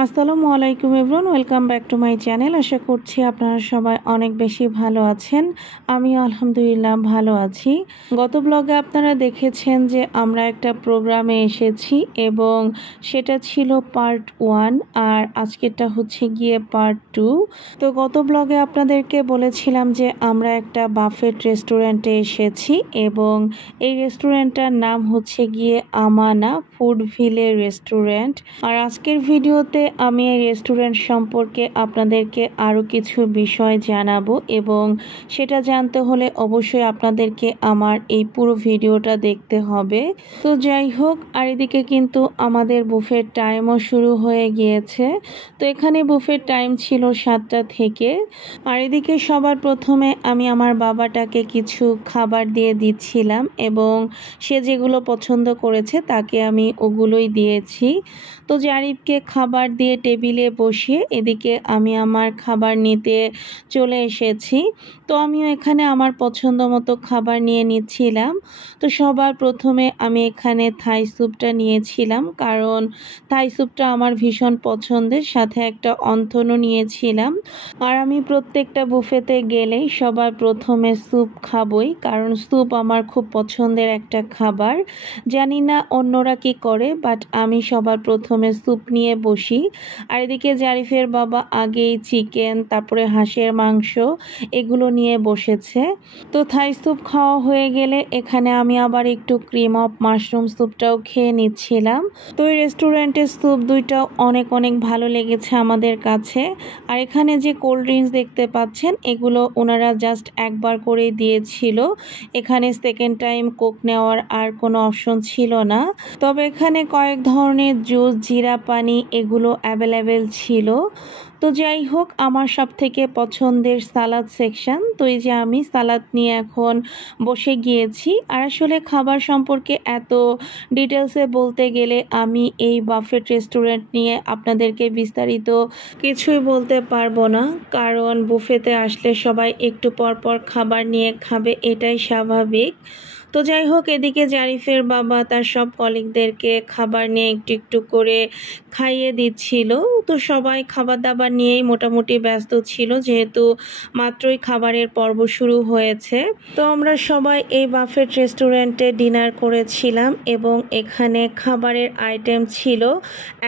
আসসালামু আলাইকুম everyone, welcome back to my channel. আশা করছি আপনারা সবাই অনেক বেশি ভালো আছেন। আমি আলহামদুলিল্লাহ ভালো আছি। গত ব্লগে আপনারা দেখেছেন যে আমরা একটা প্রোগ্রামে এসেছি এবং সেটা ছিল পার্ট 1 আর আজকেরটা হচ্ছে গিয়ে পার্ট 2। তো গত ব্লগে আপনাদেরকে বলেছিলাম যে আমরা একটা বাফেট রেস্টুরেন্টে এসেছি এবং এই রেস্টুরেন্টটার নাম হচ্ছে গিয়ে আমানা ফুডভিলে রেস্টুরেন্ট। আর আজকের ভিডিওতে আমি এই রেস্টুরেন্ট সম্পর্কে আপনাদেরকে আরও কিছু বিষয় জানাবো এবং সেটা জানতে হলে অবশ্যই আপনাদেরকে আমার এই পুরো ভিডিওটা দেখতে হবে। তো যাই হোক, আর এদিকে কিন্তু আমাদের বুফের টাইমও শুরু হয়ে গিয়েছে। তো এখানে বুফের টাইম ছিল 7টা থেকে। আর এদিকে সবার প্রথমে আমি আমার বাবাটাকে কিছু খাবার দিয়ে দিচ্ছিলাম এবং সে যেগুলো পছন্দ করেছে তাকে আমি ওগুলোই দিয়েছি। তো জারিফকে খাবার দিয়ে টেবিলে বসিয়ে এদিকে আমি আমার খাবার নিতে চলে এসেছি। তো আমিও এখানে আমার পছন্দ মতো খাবার নিয়ে নিচ্ছিলাম। তো সবার প্রথমে আমি এখানে থাই স্যুপটা নিয়েছিলাম, কারণ থাই স্যুপটা আমার ভীষণ পছন্দের, সাথে একটা অন্থনও নিয়েছিলাম। আর আমি প্রত্যেকটা বুফেতে গেলেই সবার প্রথমে স্যুপ খাবই, কারণ স্যুপ আমার খুব পছন্দের একটা খাবার। জানি না অন্যরা কি করে, বাট আমি সবার প্রথমে স্যুপ নিয়ে বসি। আর এদিকে জারিফের বাবা আগেই চিকেন, তারপরে হাঁসের মাংস এগুলো নিয়ে বসেছে। তো থাই স্যুপ খাওয়া হয়ে গেলে এখানে আমি আবার একটু ক্রিম অফ মাশরুম স্যুপটাও খেয়ে নিচ্ছিলাম। তো এই রেস্টুরেন্টের স্যুপ দুইটাও অনেক ভালো লেগেছে আমাদের কাছে। আর এখানে যে কোল্ড ড্রিঙ্কস দেখতে পাচ্ছেন এগুলো ওনারা জাস্ট একবার করেই দিয়েছিল, এখানে সেকেন্ড টাইম কোক নেওয়ার আর কোনো অপশন ছিল না। তবে এখানে কয়েক ধরনের জুস, জিরা পানি এগুলো অ্যাভেলেবেল ছিল। তো যাই হোক, আমার সব থেকে পছন্দের সালাদ সেকশন। তো এই যে আমি সালাদ নিয়ে এখন বসে গিয়েছি। আর আসলে খাবার সম্পর্কে এত ডিটেলসে বলতে গেলে আমি এই বাফেট রেস্টুরেন্ট নিয়ে আপনাদেরকে বিস্তারিত কিছুই বলতে পারবো না, কারণ বুফেতে আসলে সবাই একটু পর পর খাবার নিয়ে খাবে, এটাই স্বাভাবিক। তো যাই হোক, এদিকে জারিফের বাবা তার সব কলিগদেরকে খাবার নিয়ে একটু একটু করে খাইয়ে দিচ্ছিল। তো সবাই খাবার দাবার নিয়েই মোটামুটি ব্যস্ত ছিল, যেহেতু মাত্রই খাবারের পর্ব শুরু হয়েছে। তো আমরা সবাই এই বাফেট রেস্টুরেন্টে ডিনার করেছিলাম এবং এখানে খাবারের আইটেম ছিল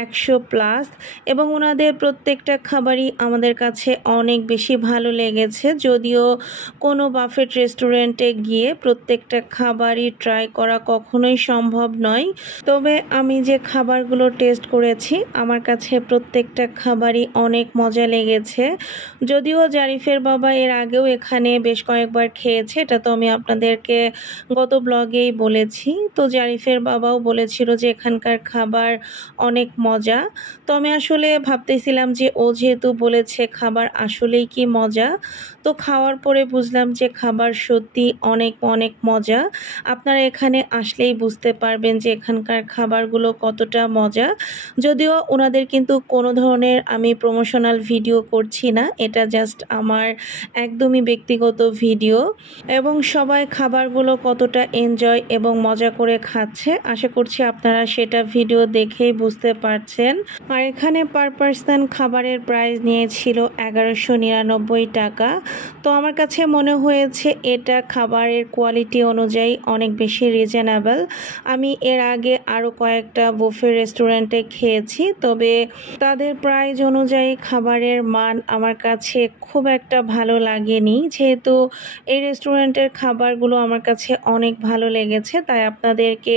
100+ এবং ওনাদের প্রত্যেকটা খাবারই আমাদের কাছে অনেক বেশি ভালো লেগেছে। যদিও কোনো বাফেট রেস্টুরেন্টে গিয়ে প্রত্যেকটা খাবারই ট্রাই করা কখনোই সম্ভব নয়, তবে আমি যে খাবারগুলো টেস্ট করেছি আমার কাছে প্রত্যেকটা খাবারই অনেক মজা লেগেছে। যদিও জারিফের বাবা এর আগেও এখানে বেশ কয়েকবার খেয়েছে, এটা তো আমি আপনাদেরকে গত ব্লগেই বলেছি। তো জারিফের বাবাও বলেছিল যে এখানকার খাবার অনেক মজা। তো আমি আসলে ভাবতেছিলাম যে ও যেহেতু বলেছে খাবার আসলেই কি মজা, তো খাওয়ার পরে বুঝলাম যে খাবার সত্যি অনেক মজা। আপনারা এখানে আসলেই বুঝতে পারবেন যে এখানকার খাবারগুলো কতটা মজা। যদিও ওনাদের কিন্তু কোনো ধরনের আমি প্রমোশনাল ভিডিও করছি না, এটা জাস্ট আমার একদমই ব্যক্তিগত ভিডিও। এবং সবাই খাবারগুলো কতটা এনজয় এবং মজা করে খাচ্ছে আশা করছি আপনারা সেটা ভিডিও দেখেই বুঝতে পারছেন। আর এখানে পার পার্সন খাবারের প্রাইস নিয়েছিল 1199 টাকা। তো আমার কাছে মনে হয়েছে এটা খাবারের কোয়ালিটি অনুযায়ী অনেক বেশি রিজনেবল। আমি এর আগে আরও কয়েকটা বুফে রেস্টুরেন্টে খেয়েছি, তবে তাদের প্রাইস অনুযায়ী খাবারের মান আমার কাছে খুব একটা ভালো লাগেনি। যেহেতু এই রেস্টুরেন্টের খাবারগুলো আমার কাছে অনেক ভালো লেগেছে, তাই আপনাদেরকে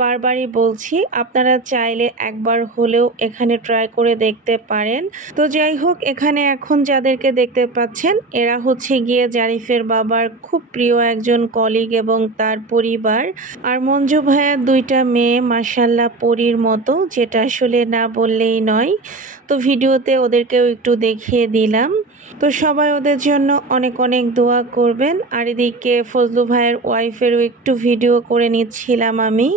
বারবারই বলছি আপনারা চাইলে একবার হলেও এখানে ট্রাই করে দেখতে পারেন। তো যাই হোক, এখানে এখন যাদেরকে দেখতে পাচ্ছেন এরা হচ্ছে গিয়ে জারিফের বাবার খুব প্রিয় একজন কলিগ এবং তার পরিবার। আর মঞ্জু ভাইয়ার 2টা মেয়ে মাশাআল্লাহ পরীর মতো, যেটা আসলে না বললেই নয়। তো ভিডিওতে ওদেরকেও একটু দেখিয়ে দিলাম। তো সবাই ওদের জন্য অনেক দোয়া করবেন। আর এদিকে ফজলু ভাইয়ের ওয়াইফেরও একটু ভিডিও করে নিচ্ছিলাম আমি।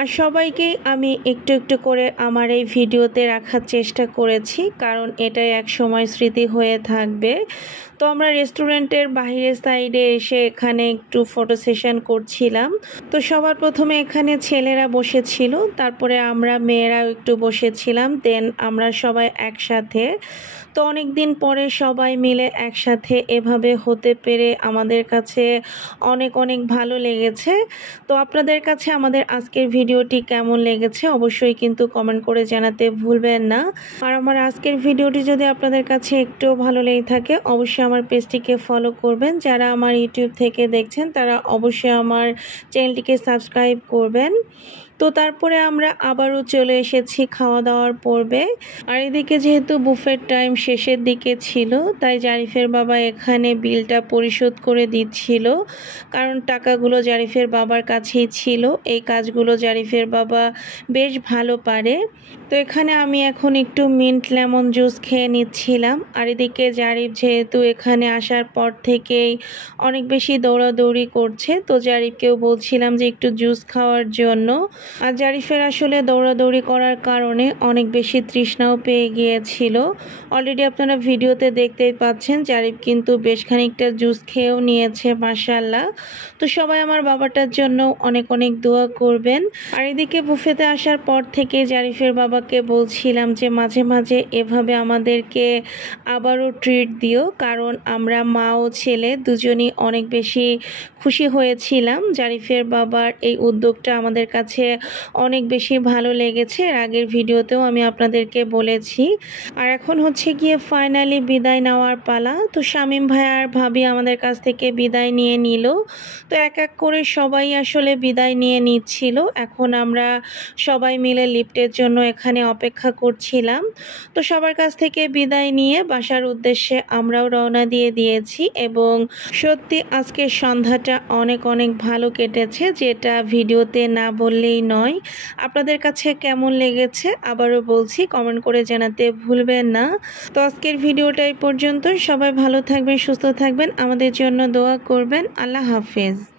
আর সবাইকেই আমি একটু একটু করে আমার এই ভিডিওতে রাখার চেষ্টা করেছি, কারণ এটাই এক সময় স্মৃতি হয়ে থাকবে। তো আমরা রেস্টুরেন্টের বাইরের সাইডে এসে এখানে একটু ফটো সেশন করছিলাম। তো সবার প্রথমে এখানে ছেলেরা বসেছিল, তারপরে আমরা মেয়েরাও একটু বসেছিলাম, দেন আমরা সবাই একসাথে। তো অনেক দিন পরে সবাই মিলে একসাথে এভাবে হতে পেরে আমাদের কাছে অনেক অনেক ভালো লেগেছে। তো আপনাদের কাছে আমাদের আজকের ভিডিওটি কেমন লেগেছে অবশ্যই কিন্তু কমেন্ট করে জানাতে ভুলবেন না। আর আমার আজকের ভিডিওটি যদি আপনাদের কাছে একটু ভালো লেগে থাকে অবশ্যই আমার পেজটিকে ফলো করবেন। যারা আমার ইউটিউব থেকে দেখছেন তারা অবশ্যই আমার চ্যানেলটিকে সাবস্ক্রাইব করবেন। তো তারপরে আমরা আবারও চলে এসেছি খাওয়া দাওয়ার পর্বে। আর এদিকে যেহেতু বুফের টাইম শেষের দিকে ছিল তাই জারিফের বাবা এখানে বিলটা পরিশোধ করে দিচ্ছিল, কারণ টাকাগুলো জারিফের বাবার কাছেই ছিল। এই কাজগুলো জারিফের বাবা বেশ ভালো পারে। তো এখানে আমি এখন একটু মিন্ট লেমন জুস খেয়ে নিচ্ছিলাম। আর এদিকে জারিফ যেহেতু এখানে আসার পর থেকেই অনেক বেশি দৌড়াদৌড়ি করছে, তো জারিফকেও বলছিলাম যে একটু জুস খাওয়ার জন্য। আর জারিফের আসলে দৌড়াদৌড়ি করার কারণে অনেক বেশি তৃষ্ণাও পেয়ে গিয়েছিল। অলরেডি আপনারা ভিডিওতে দেখতেই পাচ্ছেন জারিফ কিন্তু বেশ খানিকটা জুস খেয়েও নিয়েছে মাশাআল্লাহ। তো সবাই আমার বাবাটার জন্য অনেক অনেক দোয়া করবেন। আর এদিকে বুফেতে আসার পর থেকে জারিফের বাবাকে বলছিলাম যে মাঝে মাঝে এভাবে আমাদেরকে আবারও ট্রিট দিও, কারণ আমরা মা ও ছেলে দুজনই অনেক বেশি খুশি হয়েছিলাম। জারিফের বাবার এই উদ্যোগটা আমাদের কাছে অনেক বেশি ভালো লেগেছে, এর আগের ভিডিওতেও আমি আপনাদেরকে বলেছি। আর এখন হচ্ছে গিয়ে ফাইনালি বিদায় নেওয়ার পালা। তো শামীম ভাই আর ভাবি আমাদের কাছ থেকে বিদায় নিয়ে নিল। তো এক এক করে সবাই আসলে বিদায় নিয়ে নিচ্ছিল। এখন আমরা সবাই মিলে লিফটের জন্য এখানে অপেক্ষা করছিলাম। তো সবার কাছ থেকে বিদায় নিয়ে বাসার উদ্দেশ্যে আমরাও রওনা দিয়ে দিয়েছি। এবং সত্যি আজকের সন্ধ্যাটা অনেক অনেক ভালো কেটেছে, যেটা ভিডিওতে না বললেই নয়। আপনাদের কাছে কেমন লেগেছে আবারও বলছি কমেন্ট করে জানাতে ভুলবেন না। তো আজকের ভিডিওটা এই পর্যন্ত। সবাই ভালো থাকবেন, সুস্থ থাকবেন, আমাদের জন্য দোয়া করবেন। আল্লাহ হাফেজ।